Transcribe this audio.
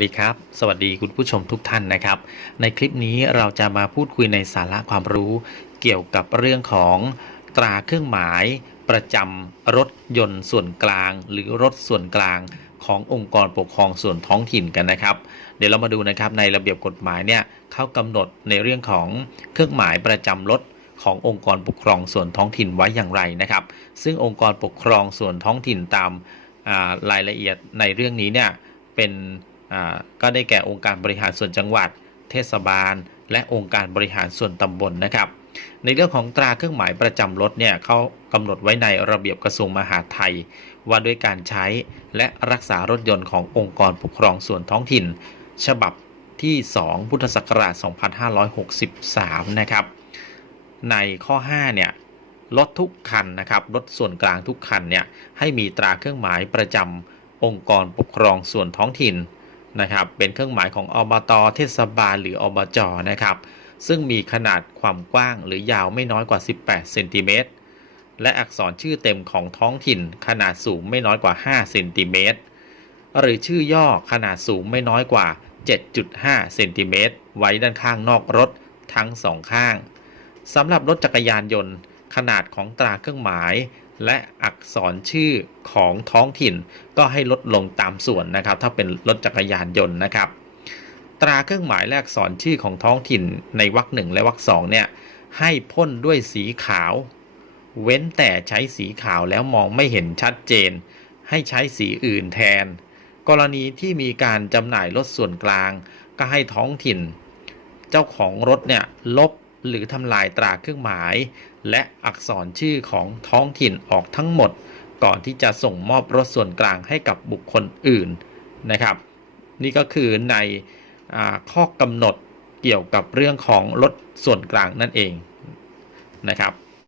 สวัสดีครับ สวัสดีคุณผู้ชมทุกท่านนะครับ ในคลิปนี้เราจะมาพูดคุยในสาระความรู้เกี่ยวกับเรื่องของตราเครื่องหมาย ประจำรถยนต์ส่วนกลาง หรือรถส่วนกลางขององค์กรปกครองส่วนท้องถิ่นกันนะครับ เดี๋ยวเรามาดูนะครับในระเบียบกฎหมายเนี่ยเขากำหนดในเรื่องของเครื่องหมายประจำรถขององค์กรปกครองส่วนท้องถิ่นไว้อย่างไรนะครับ ซึ่งองค์กรปกครองส่วนท้องถิ่นตามารายละเอียดในเรื่องนี้เนี่ยเป็น ก็ได้แก่องค์การบริหารส่วนจังหวัด เทศบาล และองค์การบริหารส่วนตำบลนะครับ ในเรื่องของตราเครื่องหมายประจำรถเนี่ยเขากำหนดไว้ในระเบียบกระทรวงมหาดไทย ว่าด้วยการใช้และรักษารถยนต์ขององค์กรปกครองส่วนท้องถิ่น ฉบับที่ 2 พุทธศักราช 2563 นะครับ ในข้อ 5 เนี่ยรถทุกคันนะครับรถส่วนกลางทุกคันเนี่ยให้มีตราเครื่องหมายประจำองค์กรปกครองส่วนท้องถิ่น นะครับ เป็นเครื่องหมายของอบต เทศบาลหรืออบจนะครับ ซึ่งมีขนาดความกว้างหรือยาวไม่น้อยกว่า 18 เซนติเมตร และอักษรชื่อเต็มของท้องถิ่นขนาดสูงไม่น้อยกว่า 5 เซนติเมตร หรือชื่อย่อขนาดสูงไม่น้อยกว่า 7.5 เซนติเมตร ไว้ด้านข้างนอกรถทั้งสองข้าง สำหรับรถจักรยานยนต์ ขนาดของตราเครื่องหมาย และอักษรชื่อของท้องถิ่น ก็ให้ลดลงตามส่วนนะครับ ถ้าเป็นรถจักรยานยนต์นะครับ ตราเครื่องหมายและอักษรชื่อของท้องถิ่นในวรรคหนึ่งและวรรคสองเนี่ยให้พ่นด้วยสีขาว เว้นแต่ใช้สีขาวแล้วมองไม่เห็นชัดเจน ให้ใช้สีอื่นแทน กรณีที่มีการจำหน่ายรถส่วนกลาง ก็ให้ท้องถิ่น เจ้าของรถเนี่ยลบ หรือทำลายตราเครื่องหมาย และอักษรชื่อของท้องถิ่นออกทั้งหมด ก่อนที่จะส่งมอบรถส่วนกลางให้กับบุคคลอื่นนะครับ นี่ก็คือในอข้อกำหนดเกี่ยวกับเรื่องของรถส่วนกลางนั่นเองนะครับ